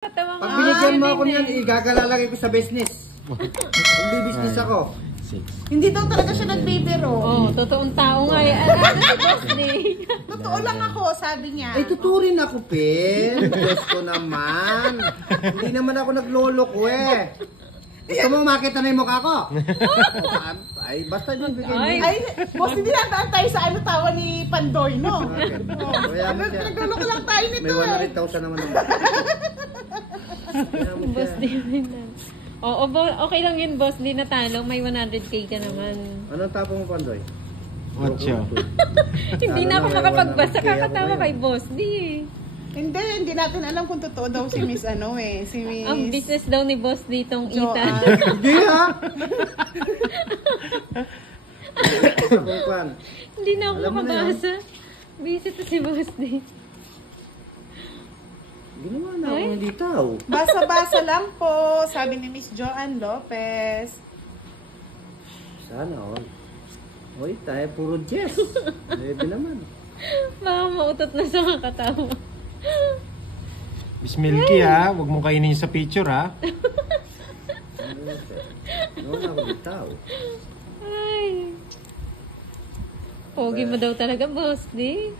Pag binigyan mo ako niyan, igagalalagay ko sa business. Bibisnis ako. Hindi daw talaga siya nagbibiro. Oo, totoong tao nga yan. Si Boss Day. Totoo lang ako, sabi niya. Ay, tuturin ako, Pen. Diyos ko naman. Hindi naman ako naglolo ko eh. Gusto mo makita na yung mukha ko? Ay, basta bibigyan mo. Ay, boss, hindi nataan tayo sa ano tawa ni Pandoy, no? Naglolo ko lang tayo nito may eh. 100,000 naman naman. Boss Day. Oo, okay lang yun, Boss Day, natalo. May 100k ka naman. Anong tapo mo, Pandoy? Watcha. Hindi na ako makapagbasa. Kakatawa kay Boss Day. Hindi natin alam kung totoo daw si Miss ano eh. Si Miss... Ang business daw ni Boss Day tong Ethan. Hindi ha! Hindi na ako makabasa. Busy to si Boss Day. Ginawa na ako ng litaw. Basa-basa lang po, sabi ni Miss Joanne Lopez. Sana all. Uy, tayo puro Jess. Pwede naman. Baka mautot na sa kakatawa. Miss Milky ha, huwag mong kainin sa picture ha. Ano na ako litaw? Ay. Pogi mo daw talaga, Boss Day.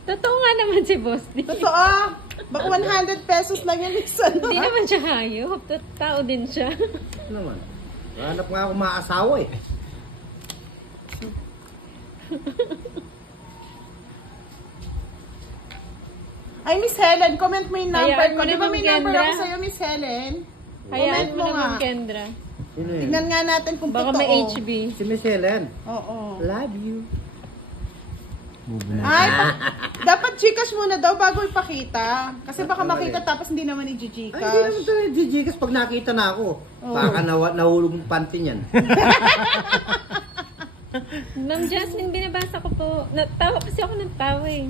Totoo nga naman si Boss Day. Totoo. Baka 100 pesos lang yan, Miss. Hindi naman siya hayop. Tao din siya. Ano naman? Hanap nga ako maasawa eh. Ay, Miss Helen, comment mo yung number Hayaan ko. mo Di ba naman, may number Kendra. ako sa'yo, Miss Helen? Hayaan Comment mo mo naman, nga. Kendra. Sino yun? Tingnan nga natin kung Baka totoo. may HB. Si Miss Helen. Oo. Love you. Move na. Ay, dapat Gcash muna daw bago ipakita. Kasi baka makita tapos hindi naman Ay, hindi naman i-Gcash. tayo Gcash pag nakita na ako. Oo. Baka nahulog yung panty niyan. Ma'am Jasmine, binabasa ko po. Natawa kasi ako ng tawa eh.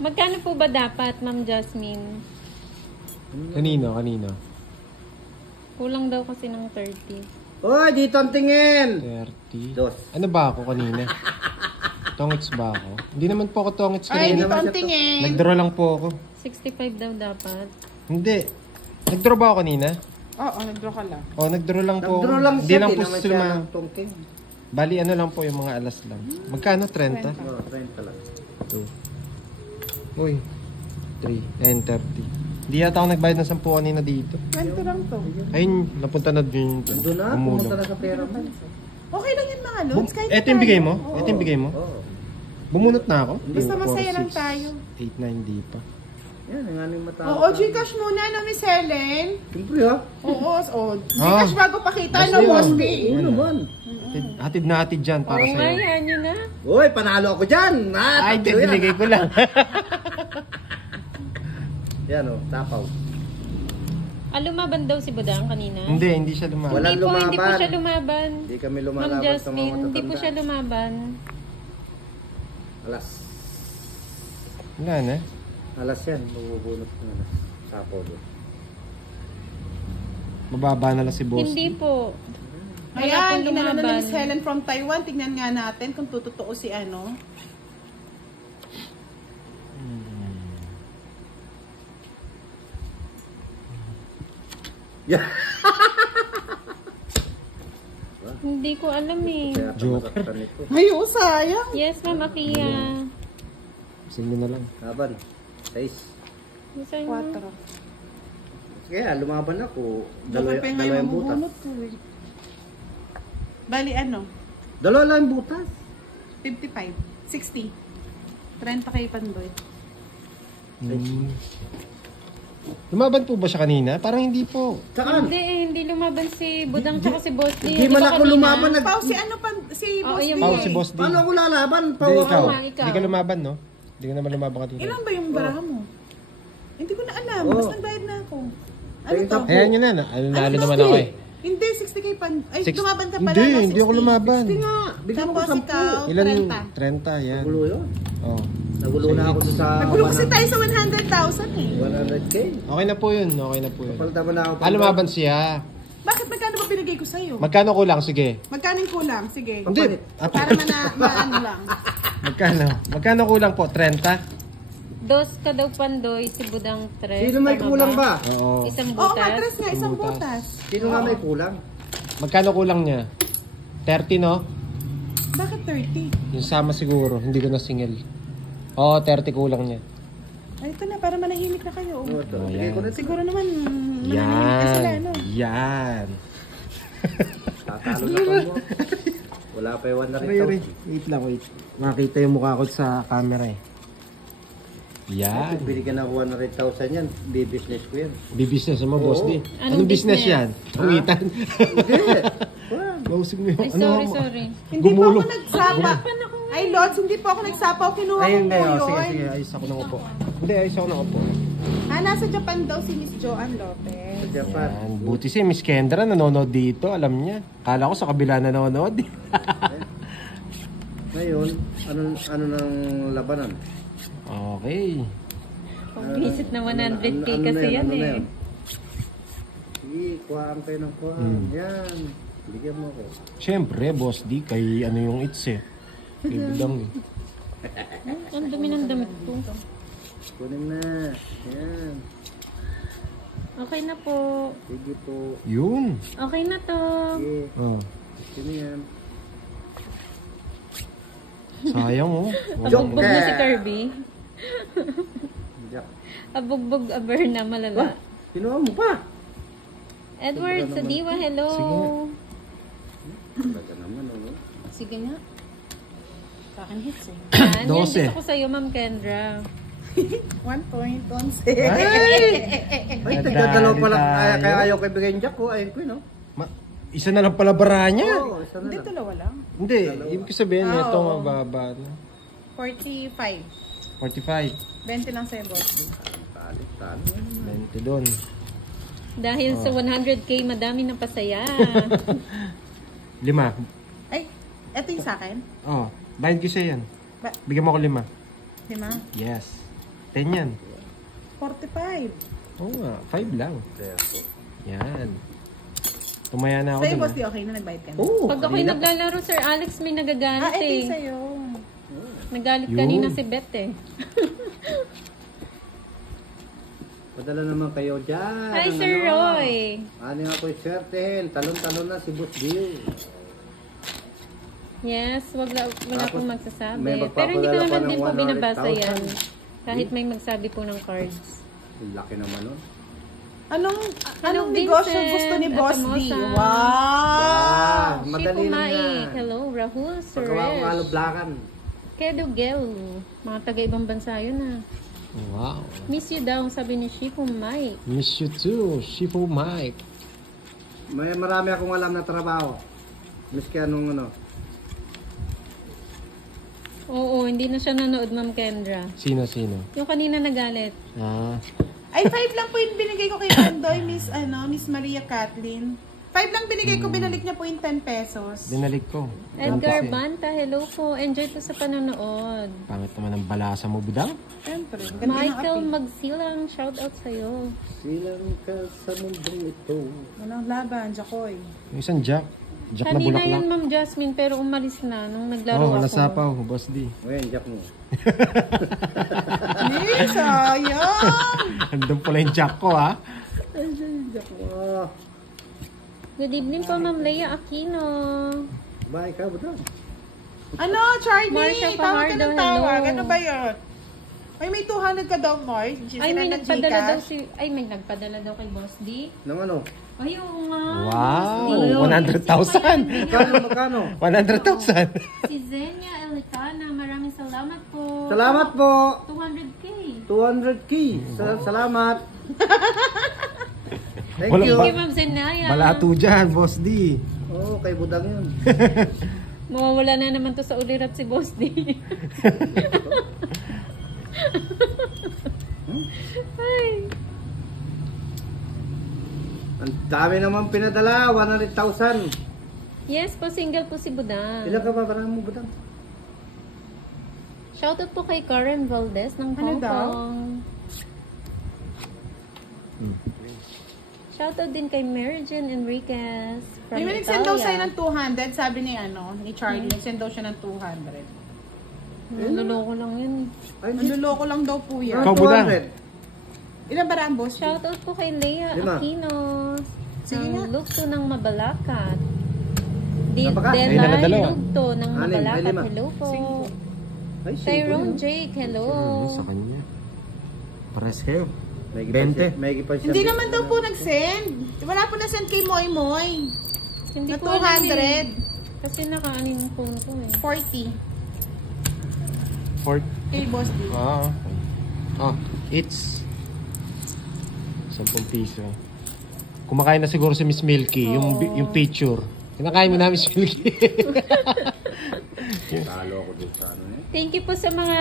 Magkano po ba dapat, Ma'am Jasmine? Kanino? Kulang daw kasi ng 30. Oy, dito ang tingin! 30. Dos. Ano ba ako kanina? Tongits ba ako? Hindi naman po ako tongits Ay, kanina. dito ang tingin. Nag-draw lang po ako. 65 daw dapat. Hindi. Nag-draw ba ako kanina? Oo, nag-draw ka lang. O, nagdraw lang po. Nag-draw lang Hindi siya, lang di po naman sila siya ng tungking. Bali, ano lang po yung mga alas lang. Magkano? 30? Oo, 30 lang. 2. Uy. 3. 9.30. Hindi yata ako nagbayad ng 10 kanina dito. 20 lang to. Ayun, napunta na din. Doon na, pumunta na sa pera mo. Okay lang yan mga lods. Kahit Ito yung bigay mo? tayo. Ito yung bigay mo? Oo. Bumunot na ako? Basta masaya lang tayo. 8, 9, di pa. Yan, ang aming mata. Oo, Gcash muna no, Miss Helen. Siyempre ha. Oo, Gcash bago pakita, no, Basta Boss yun. B. Oo naman. Hatid na hatid dyan para Oo nga, sa'yo. yan yun na. Uy, panalo ako dyan. Ay, tatlo yan. binigay ko lang. Yan o, tapaw. Lumaban daw si Budang kanina. Hindi siya lumaban. Walang Hindi po lumaban. siya lumaban. Hindi kami Ma'am lumalaban sa mga Jasmine, hindi po matatanda. siya lumaban. Alas. Wala na. Alas yan. Bubunot ng alas. Tapaw doon. Mababa na lang si boss. Hindi po. Ayan, Wala pong inano na lumaban. ni Miss Helen from Taiwan. Tingnan nga natin kung totoo si ano. Yeah. Hindi ko alam eh. Kaya Joker. nasaktan ito. Ay, sayang. Yes, Ma'am Akia. Sige na lang. Laban. 6. Saan mo? 4. Kaya lumaban ako. Dalawa pa nga Dalawa yung yung butas. mabubunot ko eh. Bali ano? Dalawa lang yung butas. 55. 60. 30 kay Pandoy. Lumaban po ba siya kanina? Parang hindi po. Saan? Hindi eh, hindi lumaban si Budang tsaka si Boss D. Hindi Di man ba ako kanina? lumaban. Pao si ano pa, si Oo, Boss yung D Pao eh. si boss D. Paano ako lalaban? Hindi Pao ikaw. nga, ikaw. Hindi ka lumaban, no? Hindi ka naman lumaban kanina. Ilan ba yung baraha mo? Hindi ko na alam. Oo. Mas nagbayad na ako. Ano Ayun, to? tapos. Ayan yun na. Nalo naman ako eh. Hindi, 60 kay Pan... Ay, Six- lumaban ka pala. Hindi, no? hindi ako 60. lumaban. Hindi nga. Bigyan mo ko Tapos 10. ikaw, Ilan? 30. 30, yan. Nagulo yun. Oh. Nagulo na ako sa... Nagulo kasi tayo sa 100,000 eh. 100k. Okay na po yun. Okay na po yun. Palta mo na ako. Lumaban siya. Bakit magkano ba binigay ko sa'yo? Magkano kulang? Sige. Magkano yung kulang? Sige. Hindi. Para maano lang. Magkano? Magkano kulang po? 30? Dos ka daw pandoy, si Budang tres. Sino may tama kulang ba? Oo. Isang Oo nga, butas. tres nga, isang Butas. butas. Sino nga may kulang? Magkano kulang niya? 30, no? Bakit 30? Yung sama siguro, hindi ko na singil. Oo, 30 kulang niya. Ay, ito na, para manahimik na kayo. Ano ito? Oh, Bigay ko yan. na ito. Siguro naman, manahimik na sila, Yan. no? Yan. Tatalo na po mo. Wala pa yung 100,000. Wait lang, wait. Makita yung mukha ko sa camera eh. Yan. Binigyan ako 100,000 yan. Bibusiness ko yan. Business mo, boss Oo. di. Anong Anong business business? yan? Pangitan. Hindi. Wala. Bausig mo yung Ay, sorry. Hindi po Gumulong. ako nagsapa. Ay, Lods, hindi po ako nagsapa. O, kinuha ko Ayun, po ngayon. yun. Sige, sige. Ayos ako ng upo. Hindi, ayos ako ng upo. Nasa Japan daw si Miss Joanne Lopez. Sa Japan. Yan. Buti si Miss Kendra nanonood dito. Alam niya. Kala ko sa kabila nanonood. Ngayon, ano nang labanan? Okay. Pag-visit na 100k Ano kasi na yan ano na eh. Sige, kuhaan kayo ng kuhaan. Mm. Yan. Bigyan mo ko. Siyempre, boss di. Kay ano yung its eh. Kay Budang eh. Ang dumi ng damit ko. Kunin na. Yan. Okay na po. Sige po. Yun. Okay na to. Sige. Oh. Sino yan? Sayang oh. Abugbog na si Kirby. Jack. Abugbog aber na malala. Kinuha mo pa. Edward Sadiwa, hello. Talaga naman, ano? Sige nga. Kakin hits eh. Yan, yan 12. gusto ko sa'yo, Ma'am Kendra. 1 point, 11. Ay, taga-dalaw pala. Tayo. Kaya ayaw ko ibigay yung Jack ko. Ayun ko, no? Isa na lang pala bara niya. Oo, isa na Hindi, lang. dalawa lang. Hindi, ibig sabihin Ah, ito oo. mababa na. 45. 45. 20 lang sa'yo, boss. Talo. 20 doon. Dahil sa 100k, madami na pasaya. 5. Ay, eto yung sa akin. Oh, bayad ko siya yan. Ba- Bigyan mo ako 5. 5. Yes. 10 yan. 45. Oo nga, 5 lang. Kaya po. Yan. Tumaya na ako Sa'yo, dun, boss, ah. di okay na nagbayad ka na. Oo. Pag ako'y naglalaro, Sir Alex, may nagagalit Eto eh. yung sa'yo. Nagalit Yun. kanina si Beth eh. Padala naman kayo dyan. Hi, Ang Sir ano. Roy. Ano nga po yung swertehin? Talon-talon na si Boss Dio. Yes, wala Tapos, pong magsasabi. may Pero hindi ko magpapadala pa naman ng din po 100,000. binabasa yan. Kahit may magsabi po ng cards. Ang laki naman nun. Anong Hello, negosyo Vincent gusto ni Boss D? Atamosa. Wow! Madali Shifu lang Mai. yan. Hello, Rahul Pagkawa ko Suresh. aloblakan. Kedugel. Mga taga-ibang bansa yun ah. Wow. Miss you daw, sabi ni Shifu Mai. Miss you too, Shifu Mike. May marami akong alam na trabaho. Miski anong ano. Oo, hindi na siya nanood, Ma'am Kendra. Sino? Yung kanina nagalit. Ah, Ay, 5 lang po yung binigay ko kay Pandoy, Miss Maria Kathleen. 5 lang binigay ko, binalik niya po yung 10 pesos. binalik ko. Edgar Kasi, Banta, hello po. Enjoy po sa panonood. pangit naman ang balasa mo, Budang. Siyempre, ganda ng Michael api. Magsilang, shout out sa'yo. Silang ka sa mundong ito. Walang laban, Jacoy. Yung isang Jack. Jack na Kanina bulaklak. yun, Ma'am Jasmine, pero umalis na nung naglaro Oh, ako. nasapaw, Boss D. Ngayon, Jack mo. Eh, sayang! Andun pala yung Jack ko, ha? Jack mo. Good evening po, Ma'am Leia Aquino. Bye ka, budang. Ano, Charlie? Marsha Tawag ka Fajardo, ng tawag. hello. Ano ba yun? Ay, may 200 ka daw, Mars. Ay, may nagpadala daw may nagpadala daw kay Boss D. Nang ano? Ay, oo nga. Wow, Boss D. 100,000. Magkano? 100,000. Si Zenia Elitana, maraming salamat po. Salamat po. 200k. 200k. Salamat. Thank Wala you. Thank you, Ma'am Zenaya. Balato dyan, Boss D. Oo, kay budang yun. Mawawala na naman to sa ulirat si Boss D. Ay. Ang dami naman pinadala. 100,000. Yes po, single po si Budang. Ilan ka ba? Parang mo, budang? Shoutout po kay Karen Valdez ng Ano Hong daw? Kong. Shoutout din kay Mary Jane Enriquez from May nag-send daw sa'yo Italia. ng 200, sabi ni Charlie. Nag-send daw siya ng 200. Naluloko lang yun. Ay, Manluloko lang daw po yan. Ikaw, Buda. 200. Ilan ba ang boss? Shoutout po kay Lea Lima. Aquinos. Sige nga. Ng Lukso ng Mabalacat. Napaka? Ayun na, Delay dalawa. Lugto ng Anim, ay, Mabalacat. lima. Hello po. Ay, Tyrone Jake, hello. Sa kanya. Pares kayo. May 20. Hindi naman daw po nag-send. Wala po na-send kay Moy Moy. Hindi Na ko alam eh. 200. Kasi naka-ano yung phone ko eh. 40. Fort. Kay boss D. It's 10 piso. Kumakain na siguro si Miss Milky, yung picture. Kinakain mo na, Miss Milky. Talo ako dun sa ano eh. Thank you po sa mga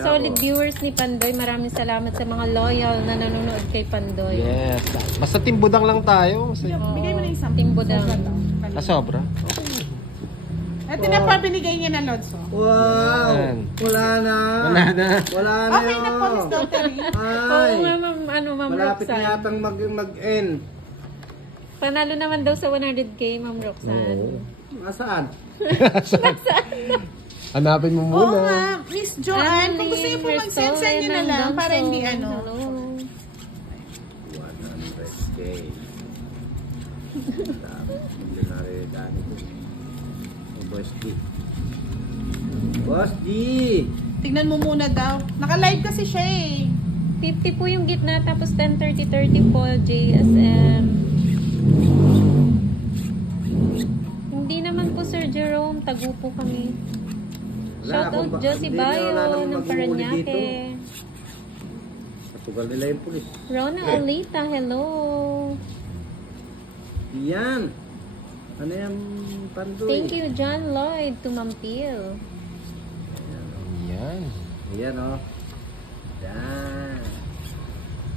solid viewers ni Pandoy. Maraming salamat sa mga loyal na nanonood kay Pandoy. Yes. Basta timbudang lang tayo. Bigay mo na yung 10. Timbudang. Sobra. Ito na pa binigay niya na Lods. Wow! Yan. Wala na. Wala na. Wala na Okay na po, Miss Dottery. Oo Ay, nga, ma'am malapit na Roxanne. yatang mag-end. Panalo naman daw sa 100k, Ma'am Roxanne. Nasaan? Hanapin mo Oo muna. nga, Miss Joanne. Kung gusto niyo po mag-send niyo na lang para hindi ano. Hello. 100K. Hindi na rin dami ko. Boss D. Boss D! Tignan mo muna daw. Naka-live kasi siya eh. 50 po yung gitna, tapos 10, 30, 30 po, JSM. Hindi naman po, Sir Jerome. Tago po kami. Shoutout Josie Bayo ng Paranaque. Kasugal nila yung pulis. Rona Alita, hello. Yan! Ano yung Pandoy? Thank you, John Lloyd, tumampil. Yan. Yan o. Yan.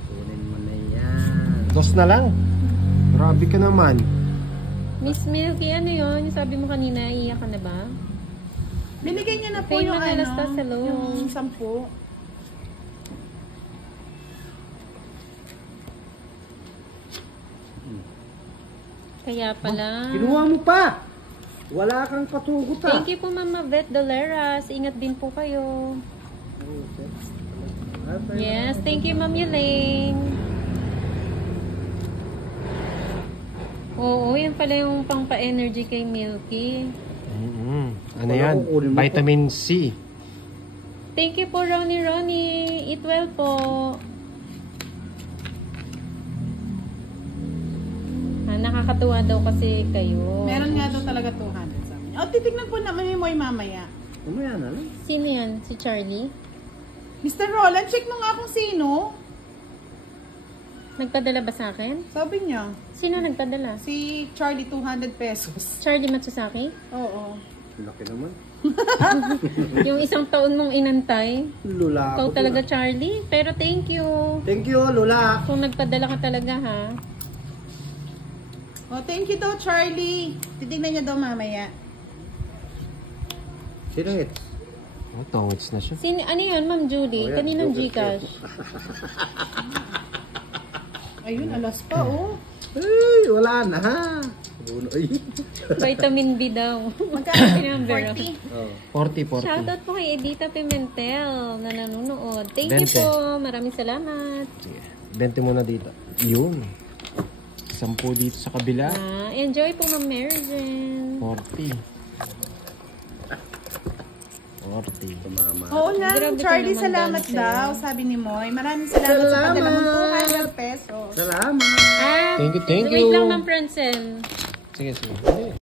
Kunin mo na yan. Dos na lang. Grabe ka naman. Miss Milky, ano yun? Sabi mo kanina, iiyak ka na ba? Binigay niya na po Faye yung Manalastas, hello. yung 10. Kaya pala. Kinuha mo pa! Wala kang patugot ah. Thank you po, Mama Vet Doleras. Ingat din po kayo. Yes, thank you, Ma'am Yelaine. Oo, yan pala yung pang-pa-energy kay Milky. Ano Wala, yan? kukunin mo pa. Vitamin C. Thank you po, Ronnie. Eat well po. Nakakatuwa daw kasi kayo. Meron nga daw talaga 200 sa amin. O, titignan po naman yung Moy mamaya. Mamaya na lang. Sino yan? Si Charlie? Mr. Roland, check mo nga kung sino. Nagpadala ba sa akin? Sabi niya, Sino nagpadala? si Charlie 200 pesos. Charlie Matsusaki? Oo. Laki naman. Yung isang taon mong inantay? Lula Ikaw ako. talaga, Charlie. Pero thank you. Thank you, Lula. Kung nagpadala ka talaga, ha? Oh, thank you daw, Charlie. Titignan niya daw mamaya. Sino hits? Oh, tongits na siya. Ano yun, Ma'am Julie? Oh, yan. Kaninang Joker Gcash? Ayun, alas pa, oh. Ay, wala na ha. Ay. Vitamin B daw. Magkano? Number. 40. Oh. 40. Shoutout po kay Edita Pimentel na nanonood. Thank you 20. po. Maraming salamat. Sige. 20 muna dito. Yun. 10 dito sa kabila. Enjoy po, Ma'am Mary Jane. 40. 40. Tumama. Oo nga, Grabe ka Charlie, naman, salamat Dante. daw, sabi ni Moy. Maraming salamat sa padala mong 200 pesos. Salamat. Thank you, thank Wait you. lang, Ma'am Francel. Sige, sige.